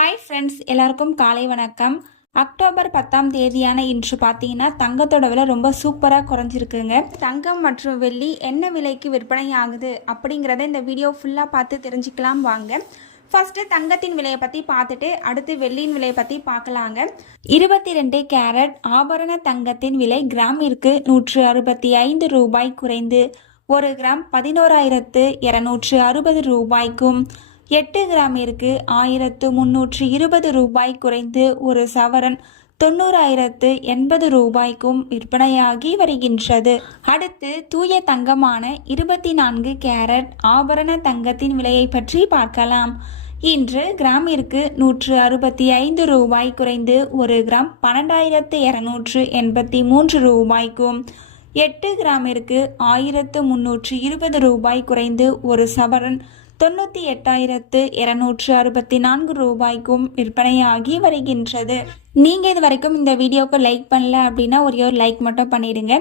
Hi friends எல்லாருக்கும் காலை வணக்கம். அக்டோபர் பத்தாம் தேதியான இன்று பார்த்தீங்கன்னா தங்கத்தோட விலை ரொம்ப சூப்பராக குறைஞ்சிருக்குங்க. தங்கம் மற்றும் வெள்ளி என்ன விலைக்கு விற்பனை ஆகுது அப்படிங்கிறத இந்த வீடியோ ஃபுல்லாக பார்த்து தெரிஞ்சுக்கலாம் வாங்க. ஃபஸ்ட்டு தங்கத்தின் விலையை பற்றி பார்த்துட்டு அடுத்து வெள்ளியின் விலையை பற்றி பார்க்கலாங்க. இருபத்தி ரெண்டு கேரட் ஆபரண தங்கத்தின் விலை கிராமிற்கு நூற்று அறுபத்தி ஐந்து ரூபாய் குறைந்து ஒரு கிராம் பதினோராயிரத்து இரநூற்று அறுபது ரூபாய்க்கும் எட்டு கிராமிற்கு ஆயிரத்து முன்னூற்று இருபது ரூபாய் குறைந்து ஒரு சவரன் தொண்ணூறாயிரத்து எண்பது ரூபாய்க்கும் விற்பனையாகி வருகின்றது. அடுத்து தூய தங்கமான இருபத்தி நான்கு கேரட் ஆபரண தங்கத்தின் விலையை பற்றி பார்க்கலாம். இன்று கிராமிற்கு நூற்று அறுபத்தி ஐந்து ரூபாய் குறைந்து ஒரு கிராம் பன்னெண்டாயிரத்து இருநூற்று எண்பத்தி மூன்று ரூபாய்க்கும் எட்டு கிராமிற்கு ஆயிரத்து முன்னூற்று இருபது ரூபாய் குறைந்து ஒரு சவரன் தொண்ணூற்றி எட்டாயிரத்து இருநூற்று அறுபத்தி நான்கு ரூபாய்க்கும் விற்பனையாகி வருகின்றது. நீங்கள் இது வரைக்கும் இந்த வீடியோவுக்கு லைக் பண்ணல அப்படின்னா ஒரே ஒரு லைக் மட்டும் பண்ணிடுங்க.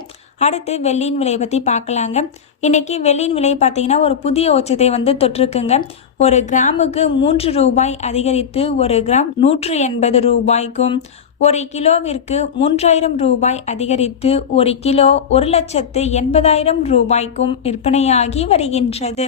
அடுத்து வெள்ளியின் விலையை பற்றி பார்க்கலாங்க. இன்றைக்கி வெள்ளியின் விலை பார்த்திங்கன்னா ஒரு புதிய உச்சத்தை வந்து தொற்றுக்குங்க ஒரு கிராமுக்கு மூன்று ரூபாய் அதிகரித்து ஒரு கிராம் நூற்று எண்பது ரூபாய்க்கும் ஒரு கிலோவிற்கு மூன்றாயிரம் ரூபாய் அதிகரித்து ஒரு கிலோ ஒரு லட்சத்து எண்பதாயிரம் ரூபாய்க்கும் விற்பனையாகி வருகின்றது.